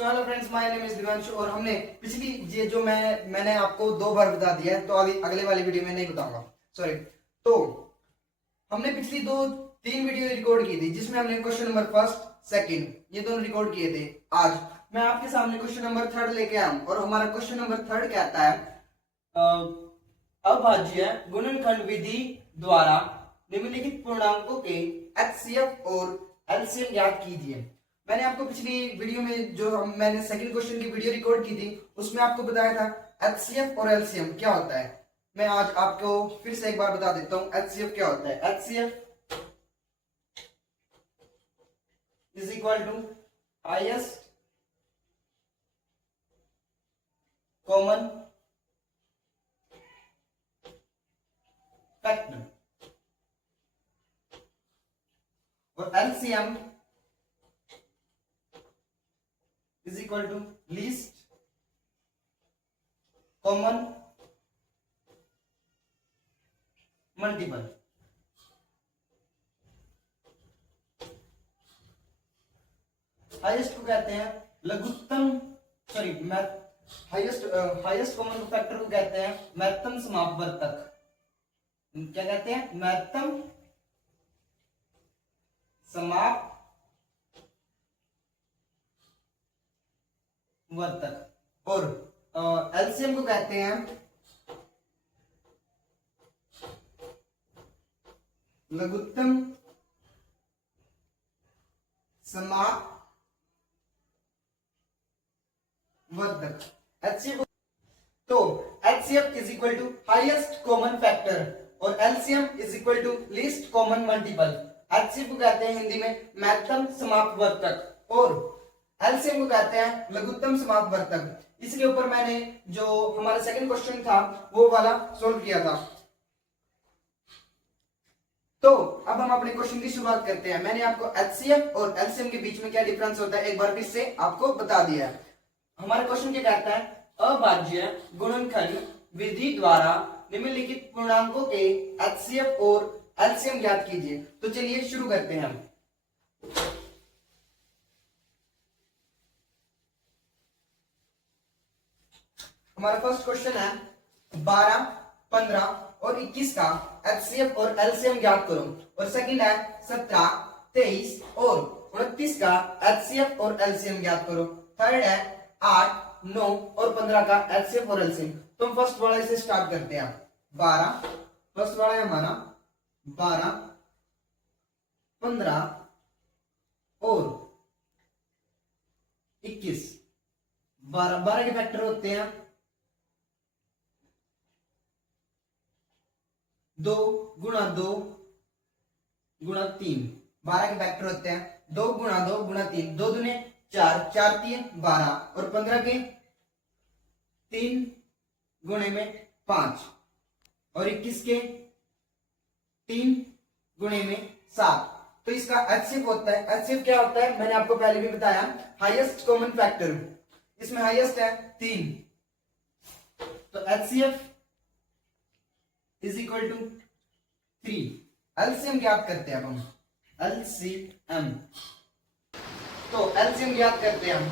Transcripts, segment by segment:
So hello friends, my name is Divanshu. और हमने पिछली ये जो मैंने आपको 2 बार बता दिया है, तो अगले वाली वीडियो में नहीं बताऊंगा, सॉरी। तो हमने पिछली 3 वीडियो रिकॉर्ड की थी, जिसमें हमने क्वेश्चन नंबर फर्स्ट, सेकंड ये दोनों रिकॉर्ड किए थे। आज मैं आपके सामने क्वेश्चन नंबर थर्ड लेके आया हूं, और हमारा क्वेश्चन नंबर थर्ड कहता है अभाज्य गुणनखंड विधि द्वारा निम्नलिखित पूर्णांकों के एचसीएफ और एलसीएम ज्ञात कीजिए। मैंने आपको पिछली वीडियो में जो मैंने सेकंड क्वेश्चन की वीडियो रिकॉर्ड की थी, उसमें आपको बताया था एचसीएफ और एलसीएम क्या होता है। मैं आज आपको फिर से एक बार बता देता हूं एचसीएफ क्या होता है। HCF is equal to highest common factor, और LCM is equal to least common multiple. Highest को कहते हैं लघुत्तम, सॉरी हाईएस्ट कॉमन फैक्टर को कहते हैं महत्तम समापवर्तक। क्या कहते हैं? महत्तम समापवर्तक। और एलसीएम को कहते हैं लघुत्तम समापवर्तक। एचसीएफ, तो HCF is equal to highest common factor और LCM is equal to least common multiple. HCF को कहते हैं हिंदी में महत्तम समापवर्तक और एलसीएम को कहते हैं लघुत्तम समापवर्तक। इसके ऊपर मैंने जो हमारा सेकंड क्वेश्चन था वो वाला सोल्व किया था। तो अब हम अपने क्वेश्चन की शुरुआत करते हैं। मैंने आपको एचसीएफ और एलसीएम के बीच में क्या डिफरेंस होता है एक बार फिर से आपको बता दिया है। हमारा क्वेश्चन क्या कहता है? अभाज्य गुणनखंड विधि द्वारा निम्नलिखित पूर्णांकों के एचसीएफ और एलसीएम ज्ञात कीजिए। तो चलिए शुरू करते हैं हम। हमारा फर्स्ट क्वेश्चन है 12, 15 और 21 का एचसीएफ और एलसीएम ज्ञात करो। और सेकंड है 17, 23 और 29 का एचसीएफ और एलसीएम ज्ञात करो। थर्ड है 8, 9 और 15 का एचसीएफ और एलसीएम। तो हम फर्स्ट वाले से स्टार्ट करते हैं। 12 फर्स्ट वाला है हमारा 12, 15 और 21। 12 के फैक्टर होते हैं 2 गुणा 2 गुणा 3। 12 के फैक्टर होते हैं 2 गुणा 2 गुणा 3। 2 दूने 4, 4 3 12 और 15 के 3 गुणे में 5 और 21 के 3 गुणे में 7। तो इसका एचसीएफ होता है, एचसीएफ क्या होता है मैंने आपको पहले भी बताया, हाईएस्ट कॉमन फैक्टर। इसमें हाईएस्ट है 3, तो HCF is equal to 3। LCM ज्ञात करते हैं अब हम। एलसीएम, तो एलसीएम ज्ञात करते हैं हम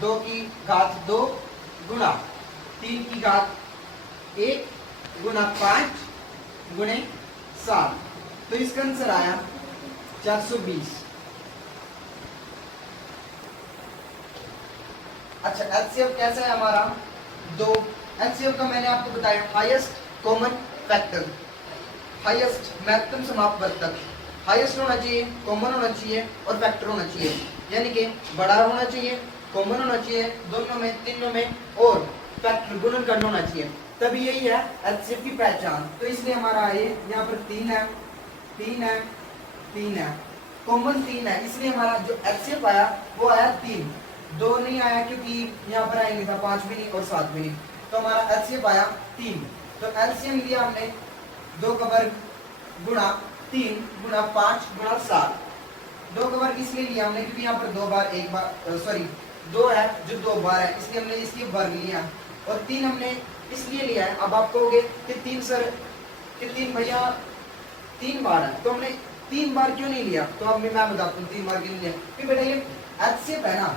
2 की घात 2 गुणा 3 की घात 1 गुणा 5 गुणे 7। तो इसका आंसर आया 420। अच्छा, एचसीएफ कैसा है हमारा? 2। एचसीएफ का मैंने आपको बताया हाईएस्ट कॉमन फैक्टर, हाईएस्ट महत्तम समापवर्तक। हाईएस्ट होना चाहिए, कॉमन होना चाहिए और फैक्टर होना चाहिए, यानी कि बड़ा होना चाहिए, कॉमन होना चाहिए दोनों में, तीनों में, और फैक्टर गुणनखंड होना चाहिए। तभी यही है एचसीएफ की पहचान। तो इसलिए हमारा ये यहाँ पर 3 है, 3 है, 3 है, कॉमन 3 है, इसलिए हमारा जो एचसीएफ आया वो आया 3। 2 नहीं आया क्योंकि यहाँ पर आएंगे था 5 भी नहीं और 7 भी नहीं, तो हमारा एचसीएफ आया 3। तो एलसीएम लिया हमने 2 का वर्ग गुणा 3 गुणा 5 गुणा 7। 2 का वर्ग इसलिए लिया हमने क्योंकि यहाँ पर 2 बार, एक बार सॉरी 2 है जो 2 बार है, इसलिए हमने इसकी वर्ग लिया। और 3 हमने इसलिए लिया है, अब आप कहोगे कि 3 सर कि 3 भैया 3 बार है, तो हमने 3 बार क्यों नहीं लिया? तो अब मैं बताता हूँ 3 बार क्यों नहीं लिया। कि बेटा ये एचसीएफ है ना,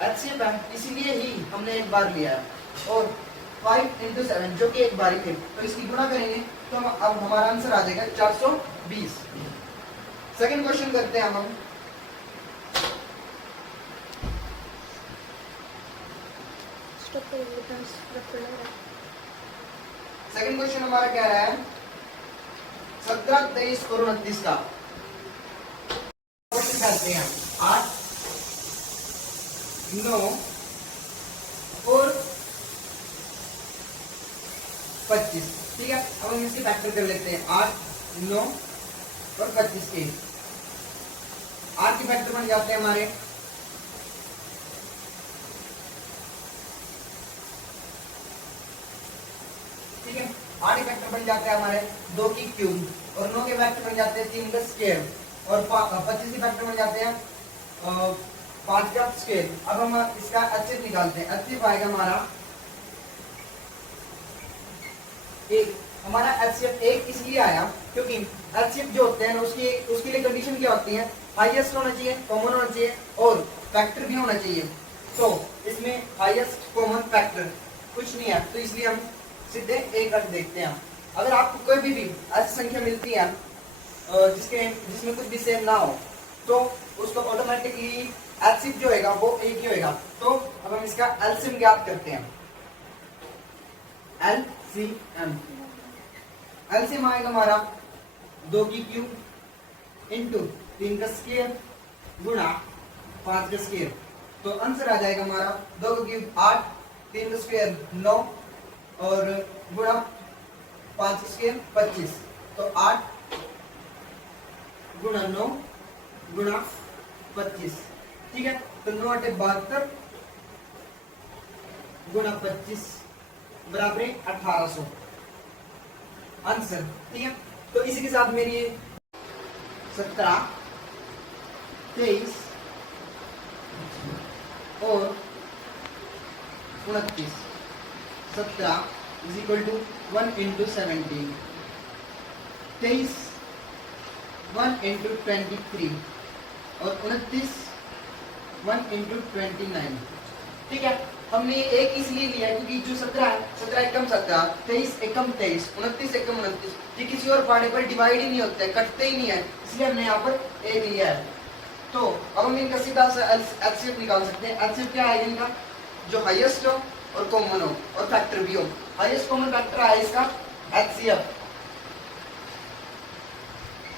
एचसीएफ है, इसीलिए ही हमने एक बार लिया है। और 5 इंटू 7 जो कि एक बार ही थे, तो इसकी गुणा करेंगे तो अब हमारा आंसर आ जाएगा 420। सेकंड क्वेश्चन करते हैं हम। सेकंड क्वेश्चन हमारा क्या रहा है, 17, 23 और 29 का क्वेश्चन करते हैं। 8, 9 और 25। ठीक है, अब हम इसके फैक्टर कर लेते हैं। 8, 9 और 25 के 8 के फैक्टर बन जाते हैं हमारे 8 के फैक्टर बन जाते हैं हमारे 2 की क्यूब और 9 के फैक्टर बन जाते हैं 3 का स्क्वायर और 25 के फैक्टर बन जाते हैं 5 का स्क्वायर। अब हम इसका एचसीएफ निकालते हैं। एचसीएफ आएगा हमारा एक। हमारा एचसीएफ एक इसलिए आया क्योंकि एचसीएफ जो होते हैं उसके लिए कंडीशन क्या होती है, हाईएस्ट होना चाहिए, कॉमन होना चाहिए और फैक्टर भी होना चाहिए। तो इसमें हाईएस्ट कॉमन फैक्टर कुछ नहीं है, तो इसलिए हम सीधे एक अर्थ देखते हैं। अगर आपको कोई भी ऐसी संख्या मिलती है जिसमें कुछ भी सेम ना हो तो उसको ऑटोमेटिकली एचसीएफ जो होगा वो एक ही होगा। तो अब हम इसका एलसीएम ज्ञात करते हैं। एलसीएम एलसीएम आएगा हमारा 2 की क्यूब इंटू 3 का स्क्वायर गुणा 5 का स्क्वायर। तो आंसर आ जाएगा हमारा 2 का क्यूब 8, 3 का स्क्वायर 9 और गुणा 5 का स्क्वायर 25। तो 8 गुणा 9 गुणा 25। ठीक है, तो 9 8 72 गुणा 25 बराबर 1800 आंसर। ठीक है, तो इसी के साथ मेरी 17, 23 और 29। 17 is equal to 1 into 17, 23 1 into 23 और 29 1 इंटू 29। ठीक है, हमने एक इसलिए लिया क्योंकि जो 17 है, 17 एकम 17, 23 एकम 23, 29 एकम 29, ये किसी और पार्ट पर डिवाइड ही नहीं होते, कटते ही नहीं है, इसलिए हमने यहाँ पर एक लिया है। तो अब हम इनका सीधा सा एचसीएफ निकाल सकते हैं। एचसीएफ क्या है इनका, जो हाईएस्ट हो और कॉमन हो और फैक्टर भी हो। हाईएस्ट कॉमन फैक्टर है इसका एचसीएफ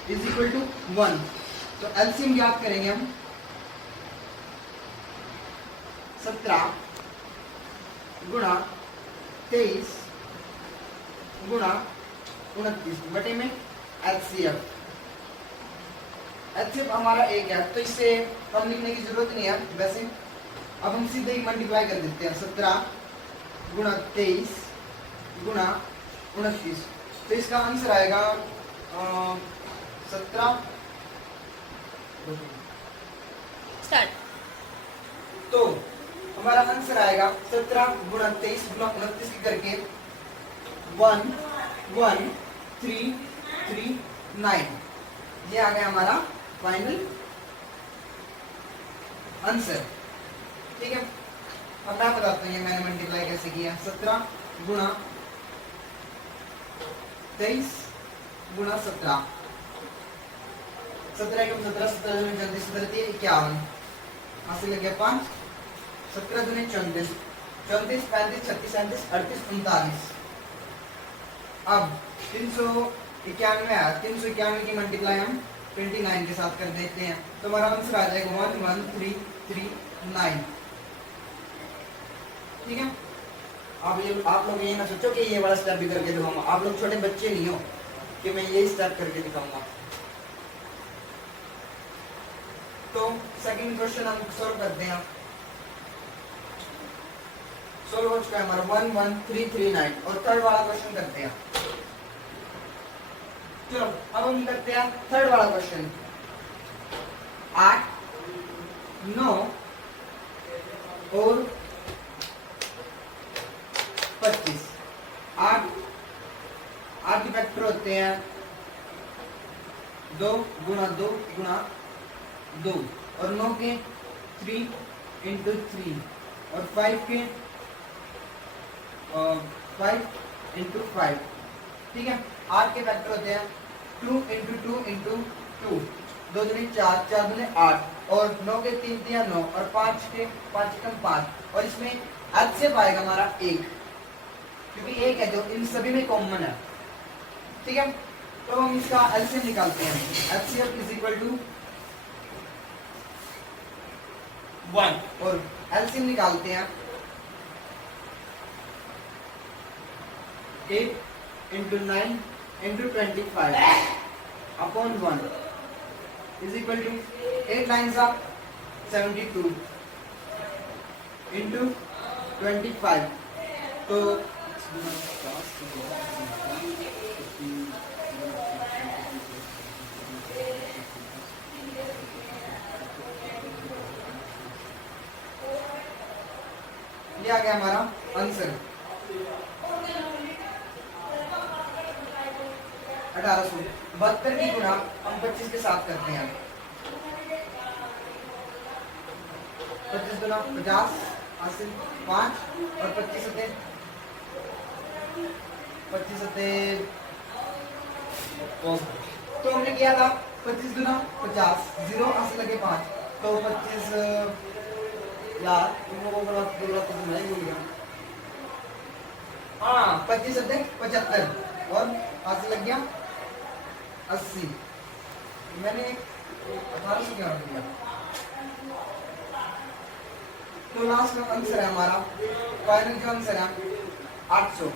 इज इक्वल टू 1। तो एलसीएम ज्ञात करेंगे हम। 17 गुणा 23 गुणा 29 बटे में एचसीएफ। एचसीएफ हमारा एक है, तो इससे हम लिखने की जरूरत नहीं है वैसे। अब हम सीधे ही मल्टीप्लाई कर देते हैं। 17 गुणा 23 गुणा 29। तो इसका आंसर आएगा 17 स्टार्ट। तो हमारा आंसर आएगा 17 गुणा 23 गुणा 29 की करके 11339। ये आ गया हमारा फाइनल आंसर। ठीक है, अब मैं बताता हूँ ये मैंने मल्टीप्लाई कैसे किया। 17 गुणा 23 गुणा 17, 17 एकम 17, 17 दूनी 34, 17 51, हाथ से लग गया 5, 17 दूनी 34, 34 35 36 37 38 39। अब 391 आया, 391 की मल्टीप्लाई हम 29 के साथ कर देते हैं, तो हमारा आंसर आ जाएगा 11339। ठीक है, आप लोग ये ना सोचो कि ये वाला स्टेप भी करके दिखाऊंगा। आप लोग छोटे बच्चे नहीं हो कि मैं ये स्टेप करके दिखाऊंगा। तो सेकंड क्वेश्चन हम सॉल्व करते हैं। सॉल्व हो चुका है हमारा 11339 और थर्ड वाला क्वेश्चन करते हैं। चलो अब हम करते हैं थर्ड वाला क्वेश्चन। 8 9 और 25। 8 के फैक्टर होते हैं 2 गुणा 2 गुणा 2 और 9 के 3 इंटू 3 और 5 के 5 इंटू 5, ठीक है। 8 के फैक्टर होते हैं 2 इंटू 2 इंटू 2, 2 दूनी 4, 4 दूनी 8 और 9 के 3 दिया 9 और 5 के 5 कम 5 और इसमें एचसीएफ आएगा हमारा 1, क्योंकि 1 है जो इन सभी में कॉमन है, ठीक है। तो हम इसका एलसीएम निकालते हैं। एचसीएफ इज इक्वल टू 1 और एलसीएम निकालते हैं 8 into 9 into 25 upon 1 is equal to 8 9 72 into 25। तो ये आ गया हमारा आंसर 1872 की गुणा हम 25 के साथ करते हैं। 25 गुना 50 हासिल 5 और 25 होते 25 होते तो हमने किया था 25 गुना 50 0 हासिल लगे 5 तो 25 यार तुमको बोला तो मैं भूल गया। हाँ 25 होते 75 और हासिल लग गया 80। मैंने 1800 क्या दिया। तो लास्ट में आंसर है हमारा, फाइनल जो आंसर है 800।